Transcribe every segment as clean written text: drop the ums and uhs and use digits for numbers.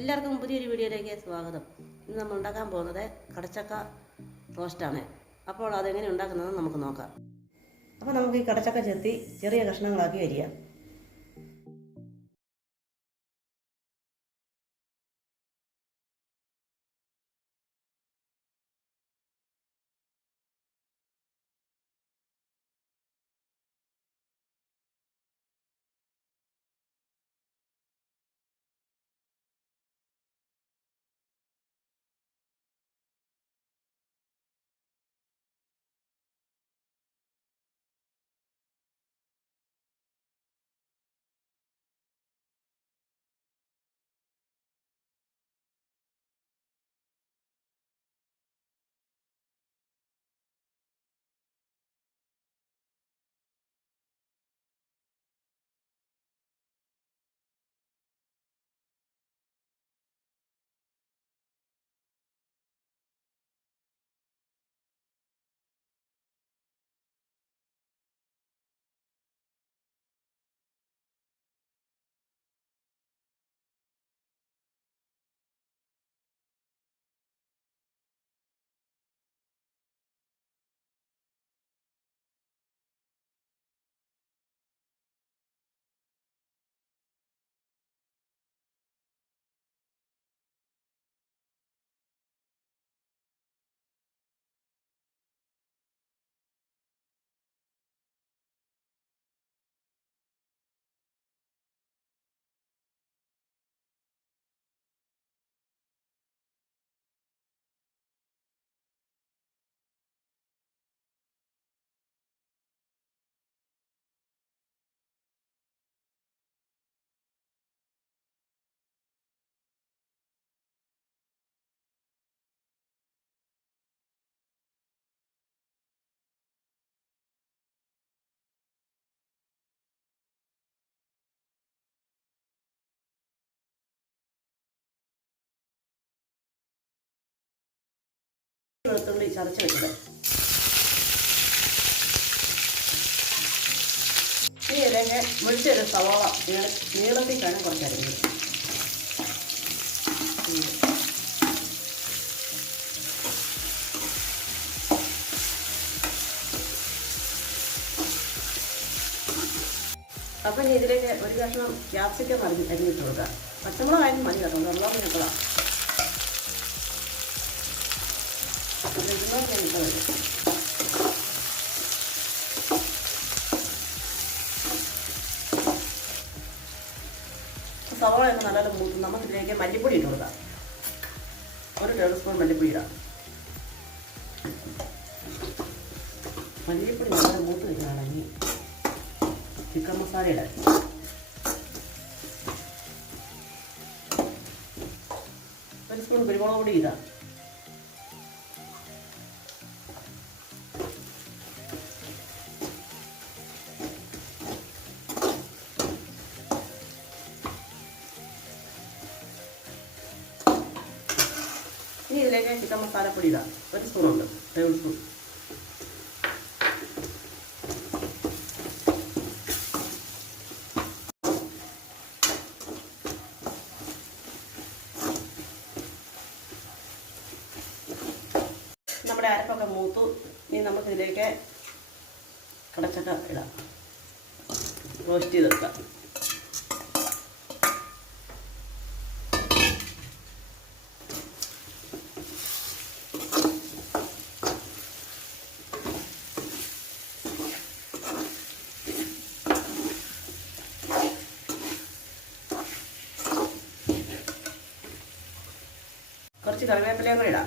എല്ലാവർക്കും പുതിയൊരു വീഡിയോയിലേക്ക് സ്വാഗതം. ഇന്ന് നമ്മൾ ഉണ്ടാക്കാൻ പോകുന്നത് കടച്ചക്ക റോസ്റ്റാണ്. അപ്പോൾ അതെങ്ങനെ ഉണ്ടാക്കുന്നതെന്ന് നമുക്ക് നോക്കാം. അപ്പോൾ നമുക്ക് ഈ കടച്ചക്ക ചെത്തി ചെറിയ കഷ്ണങ്ങളാക്കി അരിയാം. വെളുത്തുള്ളി ചതച്ച് വെച്ചത്. ഈ ഇലഞ്ഞ് മുഴിച്ചൊരു സവാള നീളത്തിൽ കാണാൻ കുറച്ചരിഞ്ഞത്. അപ്പം ഇതിലേക്ക് ഒരു കഷ്ണം ക്യാപ്സിക്കം അരിഞ്ഞിട്ട് കൊടുക്കുക. പച്ചമുളകായാലും മതി കേട്ടോ, വെള്ളം ഞെട്ടതാണ്. സവാളയൊക്കെ നല്ലപോലെ മൂത്ത് നമുക്കിതിലേക്ക് മല്ലിപ്പൊടി ഇട്ട് കൊടുക്കാം. 1 ടേബിൾ സ്പൂൺ മല്ലിപ്പൊടി ഇടാം. മല്ലിപ്പൊടി നല്ല മൂത്ത് കഴിഞ്ഞാണെങ്കിൽ ചിക്കൻ മസാല ഇടാം. ഒരു സ്പൂൺ കുരുമുളക് പൊടി ഇടാം. ഇനി ഇതിലേക്ക് ചിക്കൻ മസാലപ്പൊടി ഇടാം. 1 സ്പൂണുണ്ട്, ടേബിൾ സ്പൂൺ. നമ്മുടെ അരപ്പൊക്കെ മൂത്തു. ഇനി നമുക്കിതിലേക്ക് കടച്ചക്ക ഇടാം, റോസ്റ്റ് ചെയ്തെടുക്കാം. കുറച്ച് കറിവേപ്പിലയും കൂടെ ഇടാം.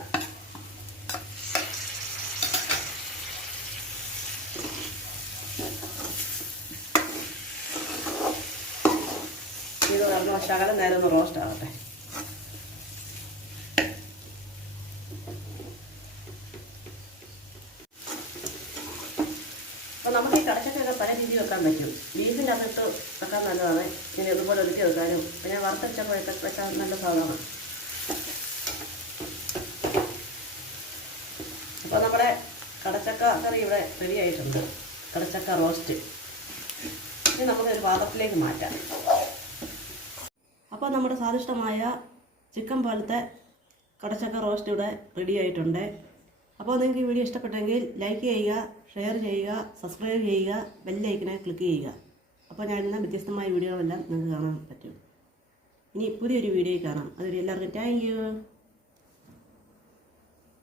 ഇത് ശകലം നേരം ഒന്ന് റോസ്റ്റ് ആകട്ടെ. അപ്പോൾ നമുക്ക് ഈ കടച്ചക്കയൊക്കെ പല രീതിയിൽ വെക്കാൻ പറ്റും. ബീഫിൻ്റെ അകത്തിട്ട് വെക്കാൻ നല്ലതാണ്. ഇനി ഇതുപോലെ ഒതുക്കി വെക്കാനും പിന്നെ വറുത്തരച്ചൊക്കെ വെച്ചാൽ നല്ല സാധനമാണ്. അപ്പോൾ നമ്മുടെ കടച്ചക്ക കറി ഇവിടെ റെഡി ആയിട്ടുണ്ട്, കടച്ചക്ക റോസ്റ്റ്. ഇനി നമുക്കൊരു പാത്രത്തിലേക്ക് മാറ്റാം. അപ്പോൾ നമ്മുടെ സ്വാദിഷ്ടമായ ചിക്കൻ പോലത്തെ കടച്ചക്ക റോസ്റ്റ് ഇവിടെ റെഡി ആയിട്ടുണ്ട്. അപ്പോൾ നിങ്ങൾക്ക് ഈ വീഡിയോ ഇഷ്ടപ്പെട്ടെങ്കിൽ ലൈക്ക് ചെയ്യുക, ഷെയർ ചെയ്യുക, സബ്സ്ക്രൈബ് ചെയ്യുക, ബെല്ലൈക്കനെ ക്ലിക്ക് ചെയ്യുക. അപ്പോൾ ഞാൻ ഇന്ന് വ്യത്യസ്തമായ വീഡിയോകളെല്ലാം നിങ്ങൾക്ക് കാണാൻ പറ്റും. ഇനി പുതിയൊരു വീഡിയോയിൽ കാണാം. അതുവരെ എല്ലാവർക്കും താങ്ക് യു.